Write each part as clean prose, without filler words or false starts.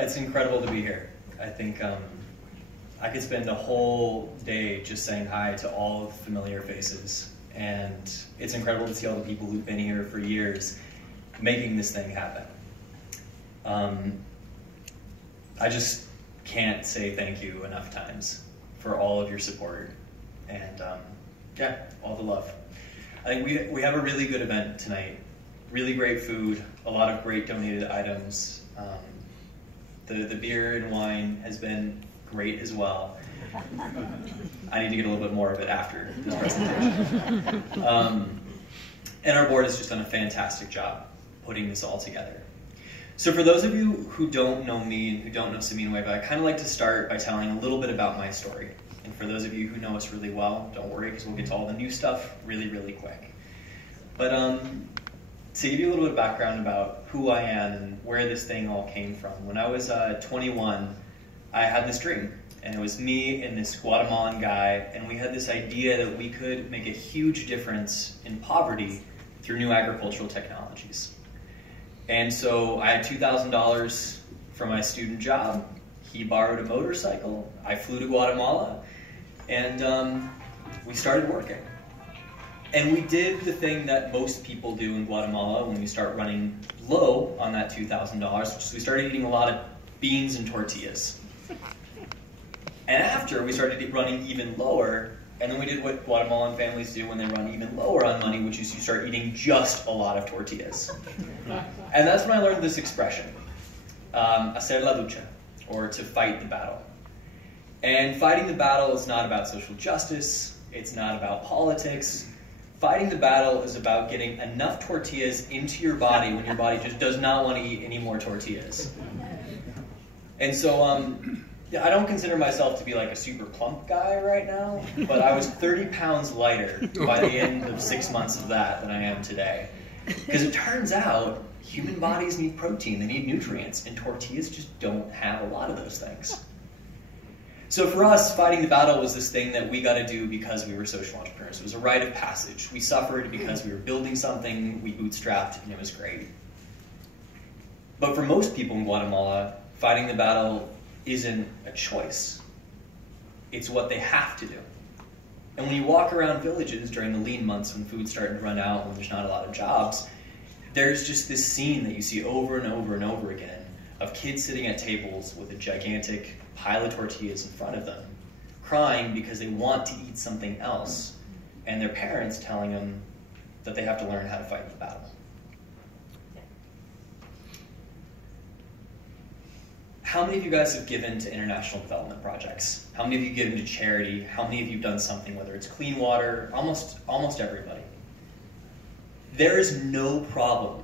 It's incredible to be here. I think I could spend a whole day just saying hi to all of the familiar faces, and it's incredible to see all the people who've been here for years making this thing happen. I just can't say thank you enough times for all of your support and yeah, all the love. I think we have a really good event tonight. Really great food, a lot of great donated items. The beer and wine has been great as well. I need to get a little bit more of it after this presentation. And our board has just done a fantastic job putting this all together. So for those of you who don't know me and who don't know Semilla Nueva, I kind of like to start by telling a little bit about my story. And for those of you who know us really well, don't worry, because we'll get to all the new stuff really, really quick. But to give you a little bit of background about who I am and where this thing all came from, when I was 21, I had this dream. And it was me and this Guatemalan guy, and we had this idea that we could make a huge difference in poverty through new agricultural technologies. And so I had $2,000 from my student job. He borrowed a motorcycle. I flew to Guatemala, and we started working. And we did the thing that most people do in Guatemala when we start running low on that $2,000, which is we started eating a lot of beans and tortillas. And after, we started running even lower, and then we did what Guatemalan families do when they run even lower on money, which is you start eating just a lot of tortillas. And that's when I learned this expression, hacer la lucha, or to fight the battle. And fighting the battle is not about social justice, it's not about politics. Fighting the battle is about getting enough tortillas into your body when your body just does not want to eat any more tortillas. And so, I don't consider myself to be like a super plump guy right now, but I was 30 pounds lighter by the end of 6 months of that than I am today. Because it turns out human bodies need protein, they need nutrients, and tortillas just don't have a lot of those things. So for us, fighting the battle was this thing that we got to do because we were social entrepreneurs. It was a rite of passage. We suffered because we were building something, we bootstrapped, and it was great. But for most people in Guatemala, fighting the battle isn't a choice. It's what they have to do. And when you walk around villages during the lean months when food's starting to run out, when there's not a lot of jobs, there's just this scene that you see over and over and over again of kids sitting at tables with a gigantic pile of tortillas in front of them, crying because they want to eat something else, and their parents telling them that they have to learn how to fight the battle. How many of you guys have given to international development projects? How many of you given to charity? How many of you have done something, whether it's clean water? Almost everybody. There is no problem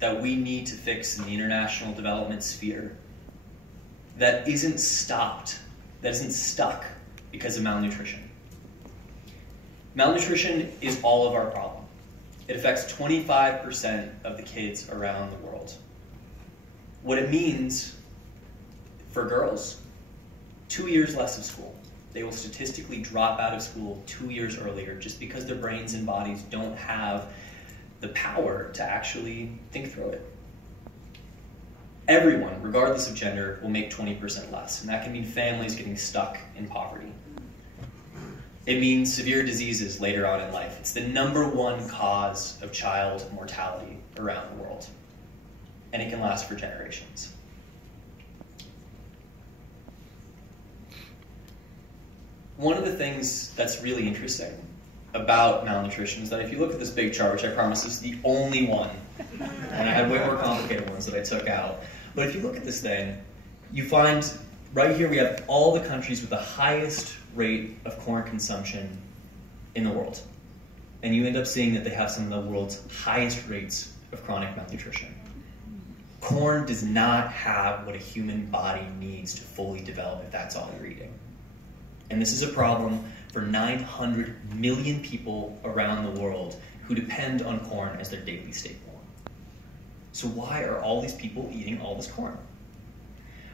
that we need to fix in the international development sphere that isn't stopped, that isn't stuck because of malnutrition. Malnutrition is all of our problem. It affects 25% of the kids around the world. What it means for girls, 2 years less of school. They will statistically drop out of school 2 years earlier just because their brains and bodies don't have the power to actually think through it. Everyone, regardless of gender, will make 20% less, and that can mean families getting stuck in poverty. It means severe diseases later on in life. It's the #1 cause of child mortality around the world, and it can last for generations. One of the things that's really interesting about malnutrition is that if you look at this big chart, which I promise is the only one, and I had way more complicated ones that I took out, but if you look at this thing, you find right here we have all the countries with the highest rate of corn consumption in the world. And you end up seeing that they have some of the world's highest rates of chronic malnutrition. Corn does not have what a human body needs to fully develop if that's all you're eating. And this is a problem for 900 million people around the world who depend on corn as their daily staple. So why are all these people eating all this corn?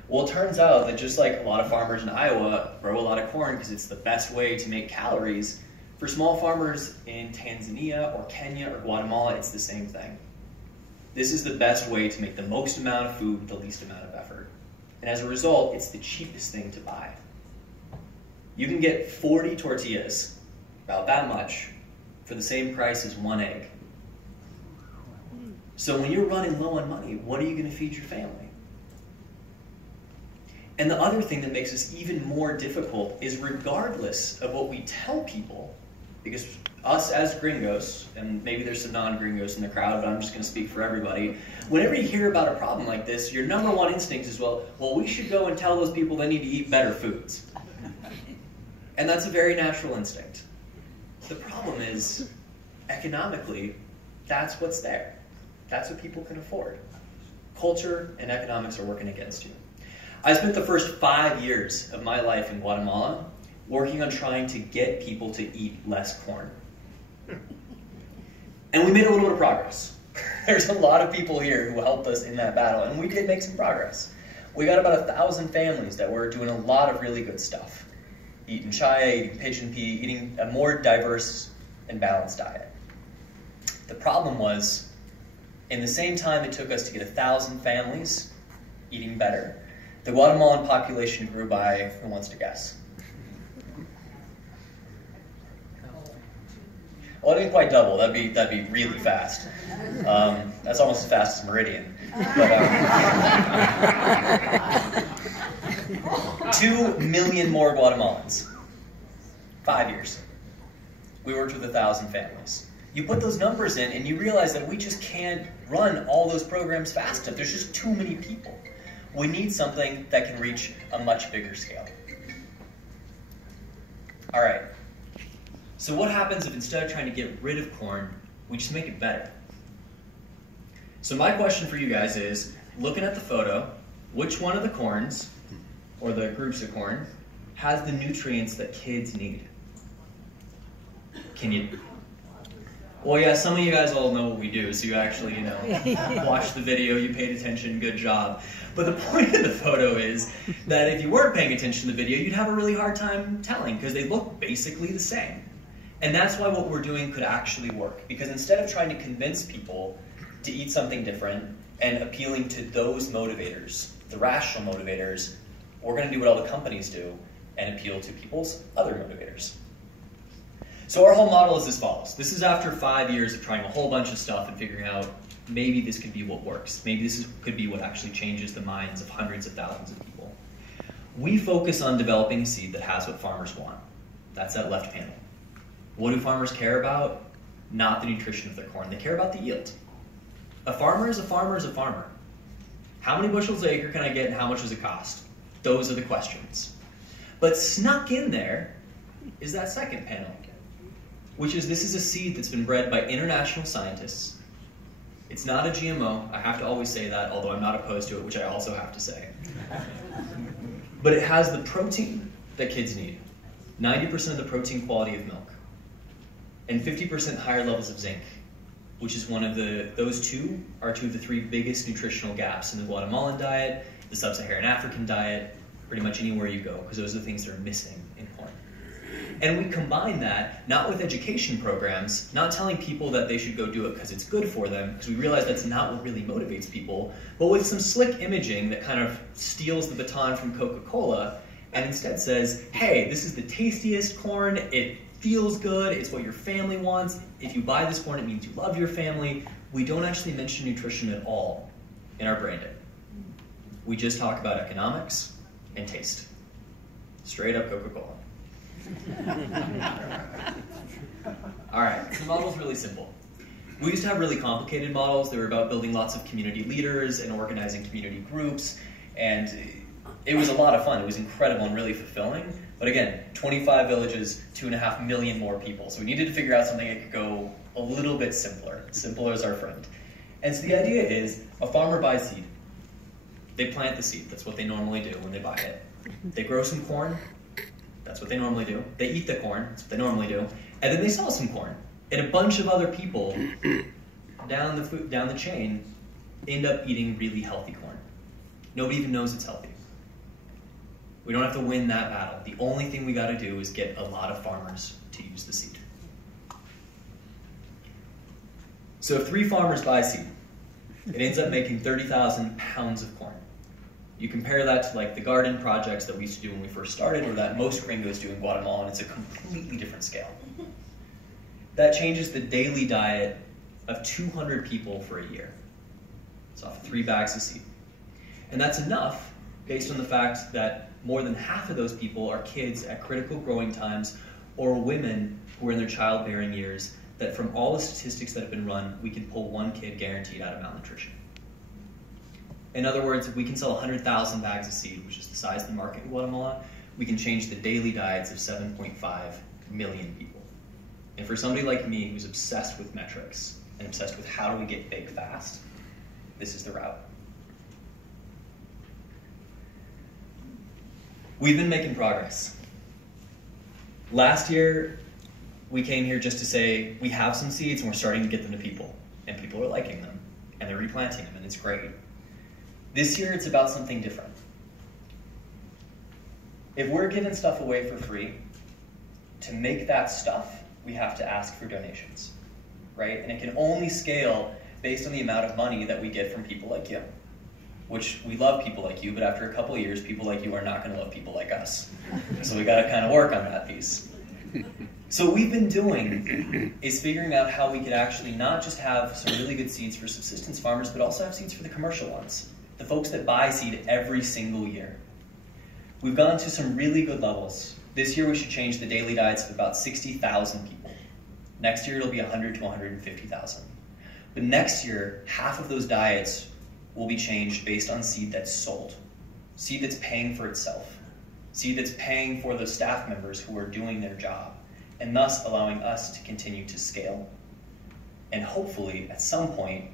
Well, it turns out that just like a lot of farmers in Iowa grow a lot of corn because it's the best way to make calories, For small farmers in Tanzania or Kenya or Guatemala, it's the same thing. This is the best way to make the most amount of food with the least amount of effort. And as a result, it's the cheapest thing to buy. You can get 40 tortillas, about that much, for the same price as 1 egg. So when you're running low on money, what are you going to feed your family? And the other thing that makes this even more difficult is regardless of what we tell people, because us as gringos, and maybe there's some non-gringos in the crowd, but I'm just going to speak for everybody, whenever you hear about a problem like this, your number one instinct is, well, we should go and tell those people they need to eat better foods. And that's a very natural instinct. The problem is, economically, that's what's there. That's what people can afford. Culture and economics are working against you. I spent the first 5 years of my life in Guatemala working on trying to get people to eat less corn. And we made a little bit of progress. There's a lot of people here who helped us in that battle, and we did make some progress. We got about 1,000 families that were doing a lot of really good stuff. Eating chaya, eating pigeon pea, eating a more diverse and balanced diet. The problem was, in the same time it took us to get 1,000 families eating better, the Guatemalan population grew by, who wants to guess? Well, it didn't quite double. That'd be really fast. That's almost as fast as Meridian. But, 2 million more Guatemalans. 5 years. We worked with 1,000 families. You put those numbers in and you realize that we just can't run all those programs fast enough. There's just too many people. We need something that can reach a much bigger scale. All right. So what happens if instead of trying to get rid of corn, we just make it better? So my question for you guys is, looking at the photo, which one of the corns, or the groups of corn, has the nutrients that kids need? Can you? Well, yeah, some of you guys all know what we do, so you actually, watched the video, you paid attention, good job. But the point of the photo is that if you weren't paying attention to the video, you'd have a really hard time telling, because they look basically the same. And that's why what we're doing could actually work, because instead of trying to convince people to eat something different and appealing to those motivators, the rational motivators, we're going to do what all the companies do and appeal to people's other motivators. So our whole model is as follows. This is after 5 years of trying a whole bunch of stuff and figuring out maybe this could be what works. Maybe this could be what actually changes the minds of hundreds of thousands of people. We focus on developing a seed that has what farmers want. That's that left panel. What do farmers care about? Not the nutrition of their corn. They care about the yield. A farmer is a farmer is a farmer. How many bushels an acre can I get and how much does it cost? Those are the questions. But snuck in there is that second panel, which is this is a seed that's been bred by international scientists. It's not a GMO. I have to always say that, although I'm not opposed to it, which I also have to say. But it has the protein that kids need, 90% of the protein quality of milk, and 50% higher levels of zinc, which is those two are two of the 3 biggest nutritional gaps in the Guatemalan diet, the sub-Saharan African diet, pretty much anywhere you go, because those are the things that are missing in corn. And we combine that, not with education programs, not telling people that they should go do it because it's good for them, because we realize that's not what really motivates people, but with some slick imaging that kind of steals the baton from Coca-Cola and instead says, hey, this is the tastiest corn, it feels good, it's what your family wants. If you buy this corn, it means you love your family. We don't actually mention nutrition at all in our branding. We just talk about economics and taste. Straight up Coca-Cola. All right, the model's really simple. We used to have really complicated models. They were about building lots of community leaders and organizing community groups, and it was a lot of fun. It was incredible and really fulfilling. But again, 25 villages, 2.5 million more people. So we needed to figure out something that could go a little bit simpler. Simpler is our friend. And so the idea is a farmer buys seed. They plant the seed. That's what they normally do when they buy it. They grow some corn. That's what they normally do. They eat the corn. That's what they normally do. And then they sell some corn. And a bunch of other people down the chain end up eating really healthy corn. Nobody even knows it's healthy. We don't have to win that battle. The only thing we got to do is get a lot of farmers to use the seed. So if 3 farmers buy seed, it ends up making 30,000 pounds of corn. You compare that to like the garden projects that we used to do when we first started, or that most gringos do in Guatemala, and it's a completely different scale. That changes the daily diet of 200 people for a year. It's off of 3 bags of seed. And that's enough based on the fact that more than half of those people are kids at critical growing times, or women who are in their childbearing years, that from all the statistics that have been run, we can pull 1 kid guaranteed out of malnutrition. In other words, if we can sell 100,000 bags of seed, which is the size of the market in Guatemala, we can change the daily diets of 7.5 million people. And for somebody like me who's obsessed with metrics and obsessed with how do we get big fast, this is the route. We've been making progress. Last year, we came here just to say we have some seeds and we're starting to get them to people. And people are liking them. And they're replanting them, and it's great. This year, it's about something different. If we're giving stuff away for free, to make that stuff, we have to ask for donations, right? And it can only scale based on the amount of money that we get from people like you, which we love people like you, but after a couple of years, people like you are not going to love people like us. So we got to kind of work on that piece. So what we've been doing is figuring out how we could actually not just have some really good seeds for subsistence farmers, but also have seeds for the commercial ones, the folks that buy seed every single year. We've gone to some really good levels. This year we should change the daily diets of about 60,000 people. Next year it'll be 100 to 150,000. But next year, half of those diets will be changed based on seed that's sold. Seed that's paying for itself. Seed that's paying for those staff members who are doing their job, and thus allowing us to continue to scale. And hopefully, at some point,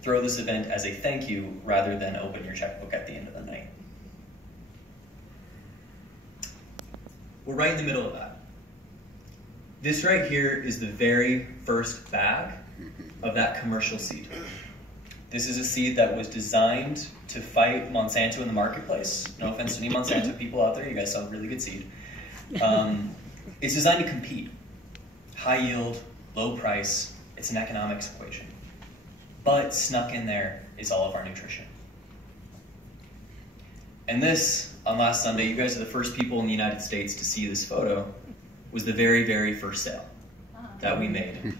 throw this event as a thank you rather than open your checkbook at the end of the night. We're right in the middle of that. This right here is the very first bag of that commercial seed. This is a seed that was designed to fight Monsanto in the marketplace. No offense to any Monsanto people out there, you guys sell really good seed. It's designed to compete. High yield, low price, it's an economics equation. But snuck in there is all of our nutrition. And this, on last Sunday, you guys are the first people in the United States to see this photo, was the very, very first sale that we made.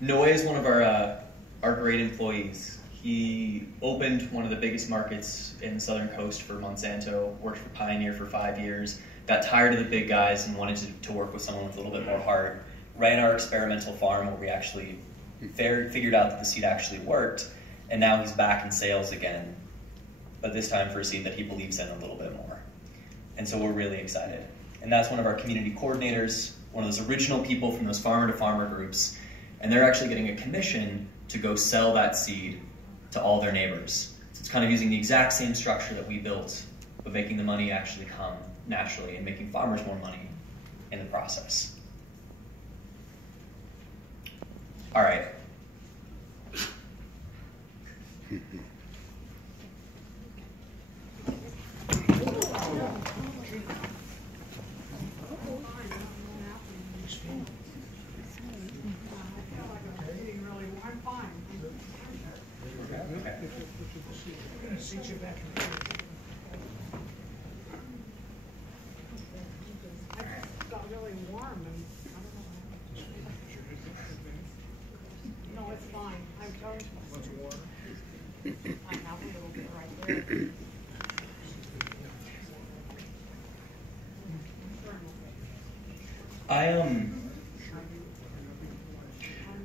Noe is one of our great employees. He opened one of the biggest markets in the Southern Coast for Monsanto, worked for Pioneer for 5 years, got tired of the big guys and wanted to work with someone with a little bit more heart, ran our experimental farm where we actually figured out that the seed actually worked, and now he's back in sales again, but this time for a seed that he believes in a little bit more. And so we're really excited. And that's one of our community coordinators, one of those original people from those farmer-to-farmer groups, and they're actually getting a commission to go sell that seed to all their neighbors. So it's kind of using the exact same structure that we built, but making the money actually come naturally and making farmers more money in the process. All right.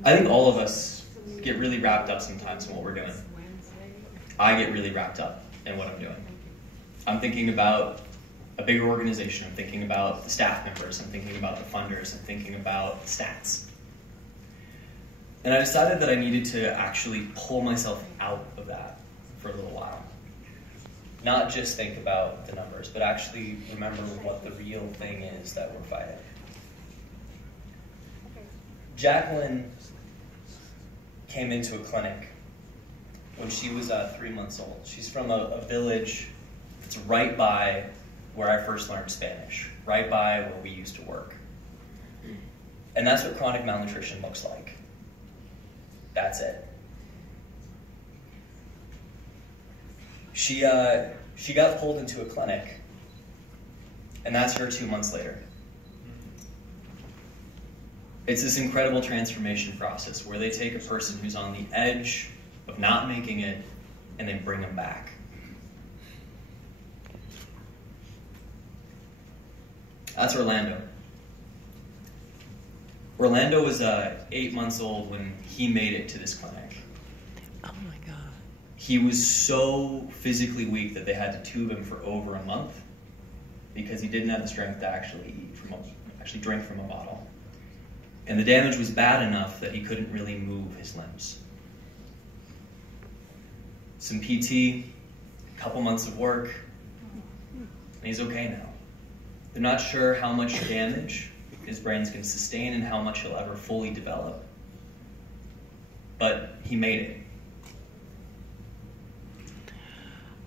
I think all of us get really wrapped up sometimes in what we're doing. I get really wrapped up in what I'm doing. I'm thinking about a bigger organization. I'm thinking about the staff members. I'm thinking about the funders. I'm thinking about the stats. And I decided that I needed to actually pull myself out of that for a little while. Not just think about the numbers, but actually remember what the real thing is that we're fighting. Jacqueline came into a clinic when she was 3 months old. She's from a village that's right by where I first learned Spanish, right by where we used to work. And that's what chronic malnutrition looks like. That's it. She got pulled into a clinic, and that's her 2 months later. It's this incredible transformation process where they take a person who's on the edge of not making it, and they bring them back. That's Orlando. Orlando was 8 months old when he made it to this clinic. Oh my God. He was so physically weak that they had to tube him for over a month because he didn't have the strength to actually drink from a bottle. And the damage was bad enough that he couldn't really move his limbs. Some PT, a couple months of work, and he's okay now. They're not sure how much damage his brain's going to sustain and how much he'll ever fully develop. But he made it.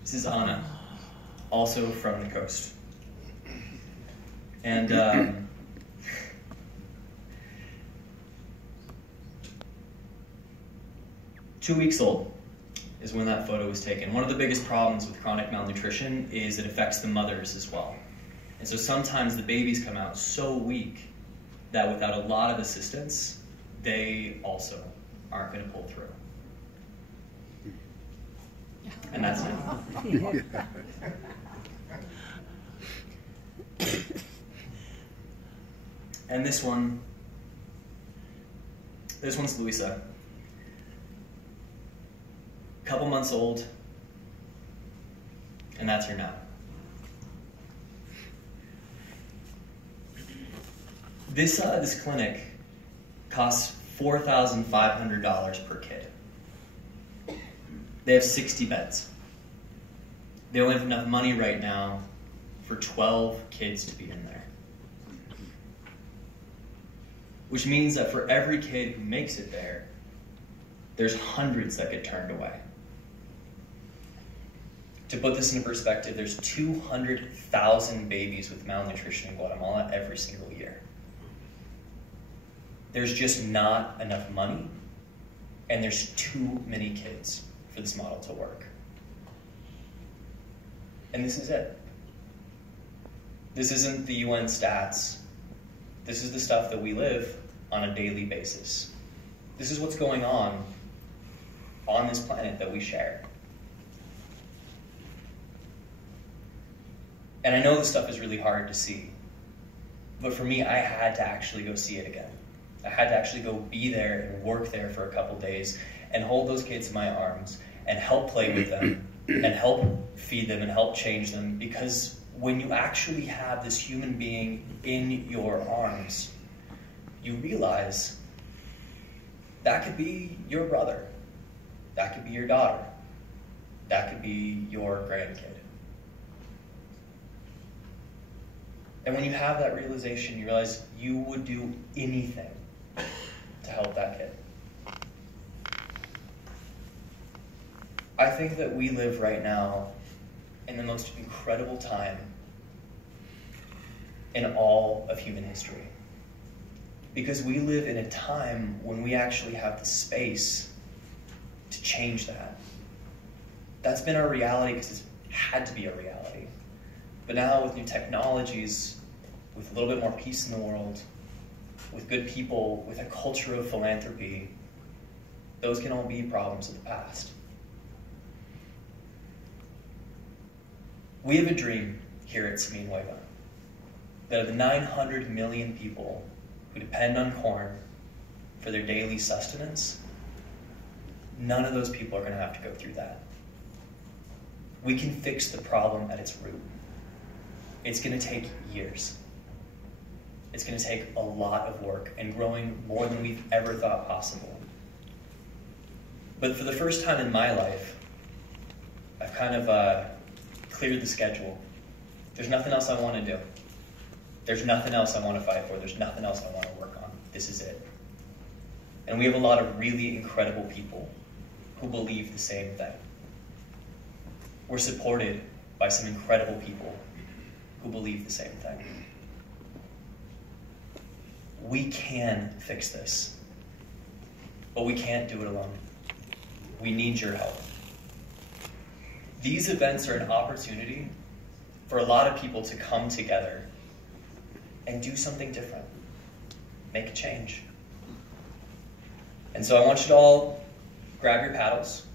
This is Anna, also from the coast. And 2 weeks old is when that photo was taken. One of the biggest problems with chronic malnutrition is it affects the mothers as well. And so sometimes the babies come out so weak that without a lot of assistance, they also aren't going to pull through. And that's it. And this one's Luisa. Couple months old, and that's her now. This clinic costs $4,500 per kid. They have 60 beds. They only have enough money right now for 12 kids to be in there. Which means that for every kid who makes it there, there's hundreds that get turned away. To put this into perspective, there's 200,000 babies with malnutrition in Guatemala every single year. There's just not enough money, and there's too many kids for this model to work. And this is it. This isn't the UN stats. This is the stuff that we live on a daily basis. This is what's going on this planet that we share. And I know this stuff is really hard to see, but for me, I had to actually go see it again. I had to actually go be there and work there for a couple days and hold those kids in my arms and help play with them and help feed them and help change them, because when you actually have this human being in your arms, you realize that could be your brother, that could be your daughter, that could be your grandkid. And when you have that realization, you realize you would do anything to help that kid. I think that we live right now in the most incredible time in all of human history. Because we live in a time when we actually have the space to change that. That's been our reality because it's had to be a reality. But now with new technologies, with a little bit more peace in the world, with good people, with a culture of philanthropy, those can all be problems of the past. We have a dream here at Semilla Nueva that of the 900 million people who depend on corn for their daily sustenance, none of those people are going to have to go through that. We can fix the problem at its root. It's going to take years. It's going to take a lot of work and growing more than we've ever thought possible. But for the first time in my life, I've kind of cleared the schedule. There's nothing else I want to do. There's nothing else I want to fight for. There's nothing else I want to work on. This is it. And we have a lot of really incredible people who believe the same thing. We're supported by some incredible people who believe the same thing. We can fix this, but we can't do it alone. We need your help. These events are an opportunity for a lot of people to come together and do something different, make a change. And so I want you to all grab your paddles.